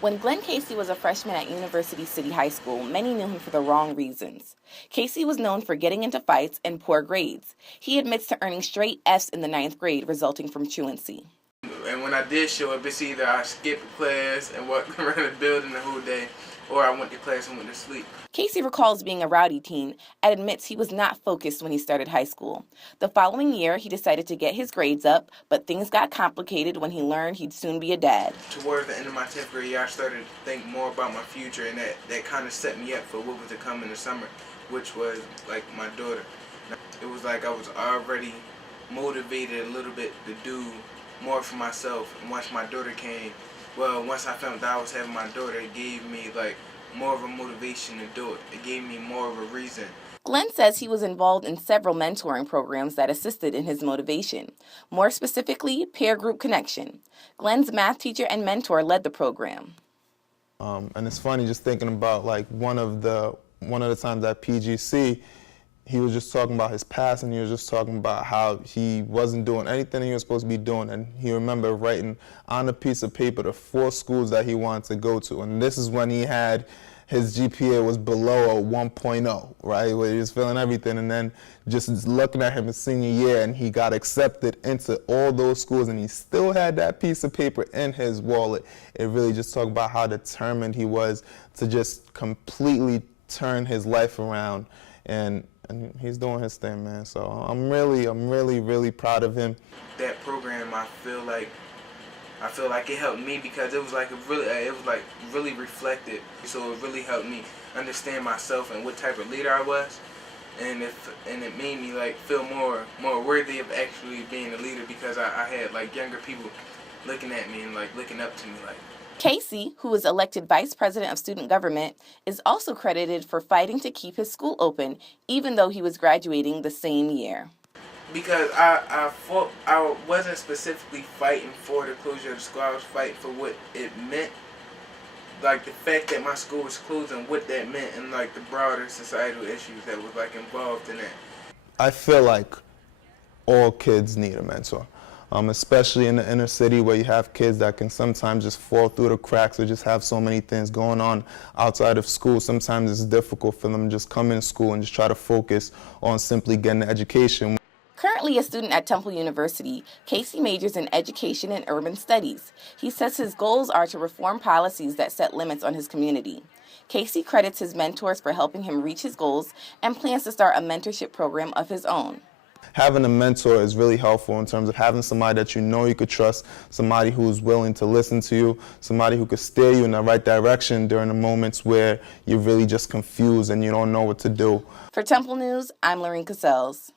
When Glen Casey was a freshman at University City High School, many knew him for the wrong reasons. Casey was known for getting into fights and poor grades. He admits to earning straight F's in the 9th grade, resulting from truancy. And when I did show up, it's either I skipped class and walked around the building the whole day, or I went to class and went to sleep. Casey recalls being a rowdy teen and admits he was not focused when he started high school. The following year, he decided to get his grades up, but things got complicated when he learned he'd soon be a dad. Towards the end of my 10th grade year, I started to think more about my future, and that kind of set me up for what was to come in the summer, which was like my daughter. It was like I was already motivated a little bit to do more for myself, and once my daughter came, once I found out I was having my daughter, it gave me like more of a motivation to do it. It gave me more of a reason. Glen says he was involved in several mentoring programs that assisted in his motivation. More specifically, Peer Group Connection. Glen's math teacher and mentor led the program. And it's funny just thinking about like one of the times at PGC, he was just talking about his past, and he was just talking about how he wasn't doing anything he was supposed to be doing, and he remembered writing on a piece of paper the 4 schools that he wanted to go to. And this is when he had his GPA was below a 1.0, right, where he was feeling everything. And then just looking at him his senior year, and he got accepted into all those schools, and he still had that piece of paper in his wallet. It really just talked about how determined he was to just completely turn his life around, and he's doing his thing, man. So I'm really proud of him. That program, I feel like it helped me because it was really reflective. So it really helped me understand myself and what type of leader I was, and it made me like feel more worthy of actually being a leader, because I had like younger people looking at me and like looking up to me like. Casey, who was elected vice president of student government, is also credited for fighting to keep his school open, even though he was graduating the same year. Because I wasn't specifically fighting for the closure of the school. I was fighting for what it meant, like the fact that my school was closed and what that meant, and like the broader societal issues that was like involved in that. I feel like all kids need a mentor. Especially in the inner city, where you have kids that can sometimes just fall through the cracks or just have so many things going on outside of school. Sometimes it's difficult for them to just come in school and just try to focus on simply getting an education. Currently a student at Temple University, Casey majors in education and urban studies. He says his goals are to reform policies that set limits on his community. Casey credits his mentors for helping him reach his goals and plans to start a mentorship program of his own. Having a mentor is really helpful in terms of having somebody that you know you could trust, somebody who's willing to listen to you, somebody who could steer you in the right direction during the moments where you're really just confused and you don't know what to do. For Temple News, I'm La'Rene Cassells.